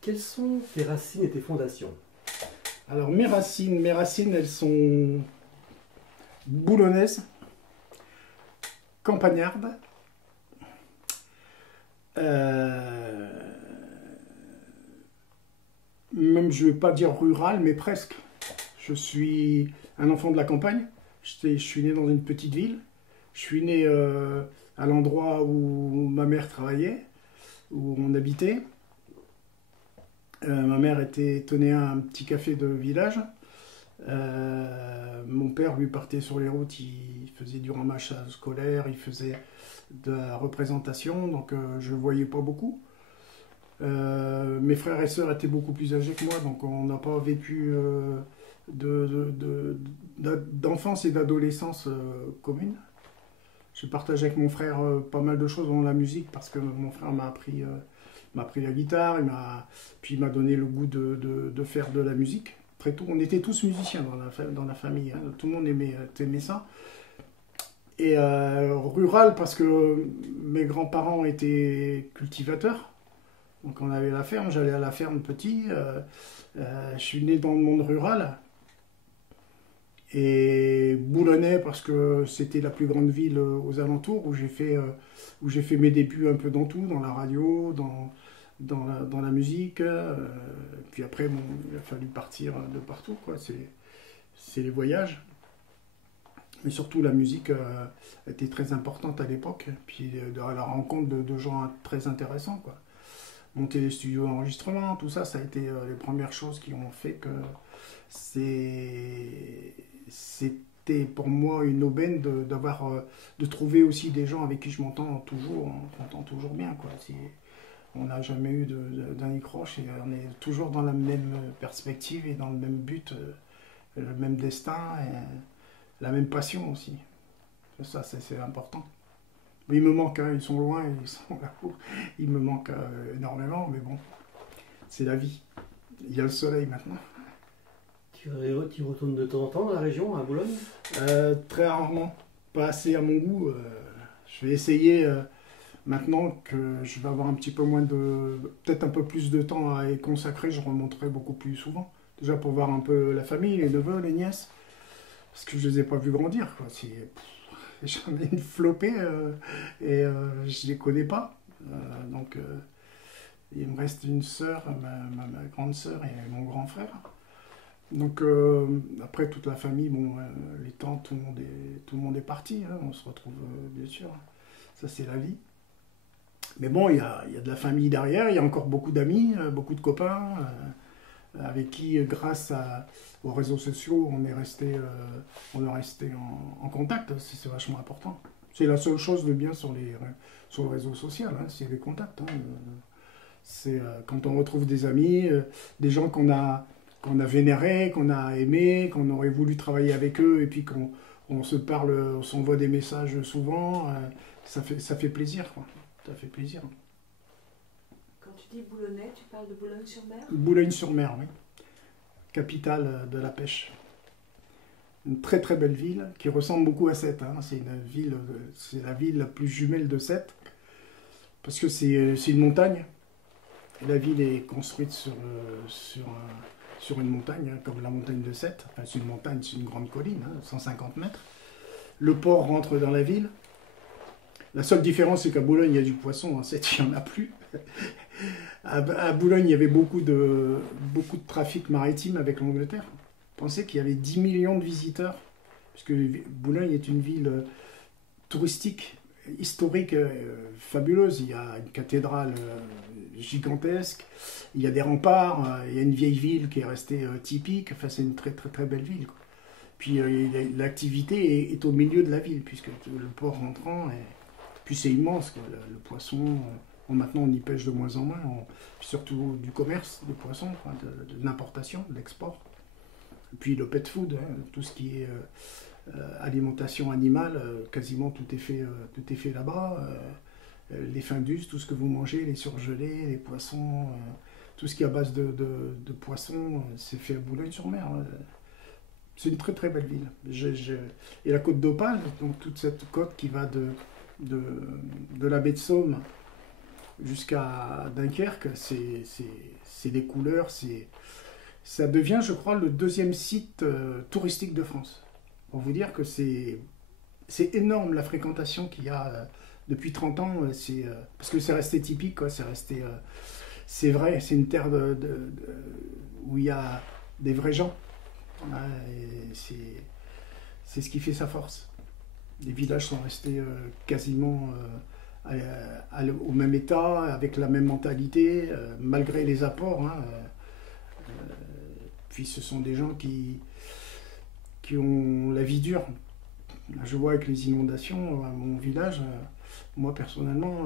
Quelles sont tes racines et tes fondations? Alors mes racines, elles sont boulonnaises, campagnardes, euh, même je ne vais pas dire rurales, mais presque. Je suis un enfant de la campagne. Je suis né dans une petite ville. Je suis né à l'endroit où ma mère travaillait, où on habitait. Ma mère tenait un petit café de village. Mon père, lui, partait sur les routes, il faisait du ramassage scolaire, il faisait de la représentation, donc je ne le voyais pas beaucoup. Mes frères et sœurs étaient beaucoup plus âgés que moi, donc on n'a pas vécu d'enfance et d'adolescence commune. J'ai partagé avec mon frère pas mal de choses dans la musique parce que mon frère m'a appris la guitare, puis il m'a donné le goût de faire de la musique. Très tôt, on était tous musiciens dans la famille, hein. Tout le monde aimait ça. Et rural parce que mes grands-parents étaient cultivateurs. Donc on avait la ferme, j'allais à la ferme petit. Je suis né dans le monde rural. Et Boulonnais parce que c'était la plus grande ville aux alentours où j'ai fait mes débuts un peu dans tout, dans la radio, dans la musique. Puis après, bon, il a fallu partir de partout, quoi. C'est les voyages. Mais surtout, la musique était très importante à l'époque. Puis à la rencontre de gens très intéressants, quoi. Monter les studios d'enregistrement, tout ça, ça a été les premières choses qui ont fait que c'était pour moi une aubaine de trouver aussi des gens avec qui on m'entend toujours bien, quoi. On n'a jamais eu d'un accroche et on est toujours dans la même perspective et dans le même but, le même destin et la même passion aussi. Ça, c'est important. Mais il me manque, hein, ils sont loin, ils sont là-haut. Il me manque énormément, mais bon, c'est la vie. Il y a le soleil maintenant. Tu retournes de temps en temps dans la région, à Boulogne? Très rarement, pas assez à mon goût. Je vais essayer maintenant que je vais avoir un petit peu moins peut-être un peu plus de temps à y consacrer, je remonterai beaucoup plus souvent. Déjà pour voir un peu la famille, les neveux, les nièces, parce que je les ai pas vus grandir, quoi. J'en ai une flopée et je les connais pas. Donc il me reste une sœur, ma grande sœur et mon grand frère. Donc après toute la famille, bon, les tantes, tout le monde est parti, hein, on se retrouve bien sûr. Ça c'est la vie. Mais bon, il y a de la famille derrière, il y a encore beaucoup d'amis, beaucoup de copains, avec qui, aux réseaux sociaux, on est resté en contact. C'est vachement important. C'est la seule chose de bien sur le réseau social, hein, c'est les contacts, hein. C'est quand on retrouve des amis, des gens qu'on a vénérés, qu'on a aimés, qu'on aurait voulu travailler avec eux, et puis on se parle, on s'envoie des messages souvent, ça fait plaisir, quoi. Ça fait plaisir. Quand tu dis Boulonnais, tu parles de Boulogne-sur-Mer? Boulogne-sur-Mer, oui. Capitale de la pêche. Une très très belle ville qui ressemble beaucoup à Sète, hein. C'est la ville la plus jumelle de Sète, parce que c'est une montagne. Et la ville est construite sur une montagne, hein, comme la montagne de Sète. Enfin, c'est une montagne, c'est une grande colline, hein, 150 mètres. Le port rentre dans la ville. La seule différence, c'est qu'à Boulogne, il y a du poisson, à Sète, il n'y en a plus. À Boulogne, il y avait beaucoup de trafic maritime avec l'Angleterre. Pensez qu'il y avait 10 millions de visiteurs, puisque Boulogne est une ville touristique, historique, fabuleuse. Il y a une cathédrale gigantesque, il y a des remparts, il y a une vieille ville qui est restée typique. Enfin, c'est une très très très belle ville, quoi. Puis l'activité est au milieu de la ville, puisque le port rentrant, puis c'est immense, quoi. Le poisson, maintenant on y pêche de moins en moins, puis surtout du commerce des poissons, quoi, de l'importation, de l'export. Puis le pet food, hein, tout ce qui est alimentation animale, quasiment tout est fait là-bas. Les findus, tout ce que vous mangez, les surgelés, les poissons, tout ce qui est à base de poissons, c'est fait à Boulogne-sur-Mer. C'est une très très belle ville. Et la côte d'Opale, donc toute cette côte qui va de la baie de Somme jusqu'à Dunkerque, c'est des couleurs, ça devient, je crois, le deuxième site touristique de France. Pour vous dire que c'est énorme la fréquentation qu'il y a depuis 30 ans, parce que c'est resté typique, quoi, c'est vrai, c'est une terre où il y a des vrais gens. Voilà, et c'est ce qui fait sa force. Les villages sont restés quasiment au même état, avec la même mentalité, malgré les apports. Hein, puis ce sont des gens qui ont la vie dure. Je vois avec les inondations à mon village, moi personnellement,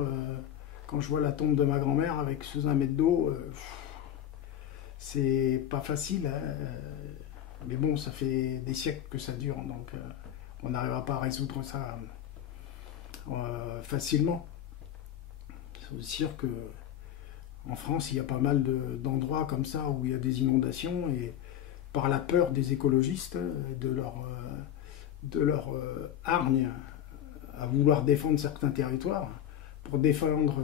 quand je vois la tombe de ma grand-mère avec sous 1 mètre d'eau, c'est pas facile. Hein, mais bon, ça fait des siècles que ça dure, donc on n'arrivera pas à résoudre ça facilement. C'est aussi sûr que en France, il y a pas mal d'endroits comme ça où il y a des inondations et par la peur des écologistes, de leur hargne à vouloir défendre certains territoires, pour défendre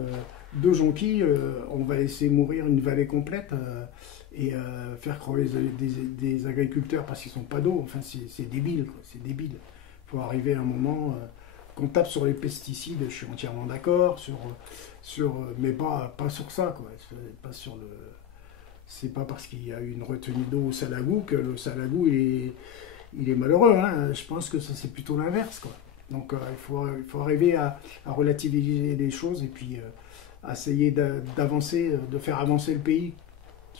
2 jonquilles, on va laisser mourir une vallée complète et faire crever des agriculteurs parce qu'ils n'ont pas d'eau. Enfin, c'est débile, quoi. C'est débile. Il faut arriver à un moment qu'on tape sur les pesticides, je suis entièrement d'accord, mais pas sur ça, quoi. C'est pas parce qu'il y a une retenue d'eau au Salagou que le Salagou il est malheureux. Hein. Je pense que ça c'est plutôt l'inverse, quoi. Donc il faut arriver à relativiser les choses et puis à essayer d'avancer, de faire avancer le pays.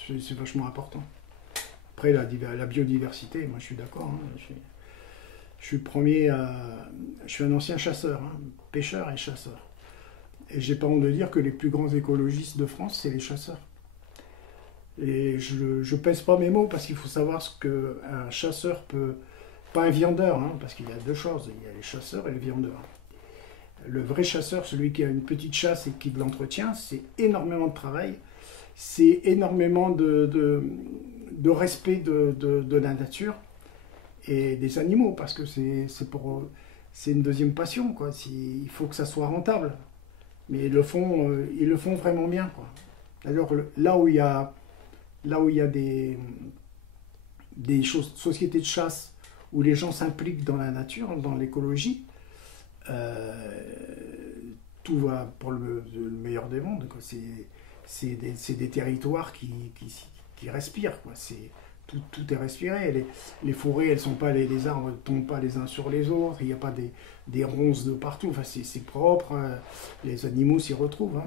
C'est vachement important. Après la biodiversité, moi je suis d'accord. Hein. Je suis un ancien chasseur, hein, pêcheur et chasseur. Et j'ai pas honte de dire que les plus grands écologistes de France, c'est les chasseurs. Et je pèse pas mes mots parce qu'il faut savoir ce qu'un chasseur peut... Pas un viandeur, hein, parce qu'il y a 2 choses, il y a les chasseurs et les viandeurs. Le vrai chasseur, celui qui a une petite chasse et qui l'entretient, c'est énormément de travail, c'est énormément de respect de la nature et des animaux, parce que c'est une deuxième passion, quoi. Il faut que ça soit rentable. Mais ils le font vraiment bien, quoi. D'ailleurs, là où il y a des sociétés de chasse où les gens s'impliquent dans la nature, dans l'écologie, tout va pour le meilleur des mondes, quoi. C'est des territoires qui respirent, quoi. Tout est respiré. Les forêts, les arbres ne tombent pas les uns sur les autres, il n'y a pas des ronces de partout. Enfin, c'est propre, les animaux s'y retrouvent. Hein.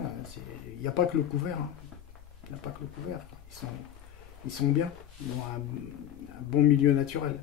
Il n'y a pas que le couvert. Hein. Il n'y a pas que le couvert. Ils sont bien, ils ont un bon milieu naturel.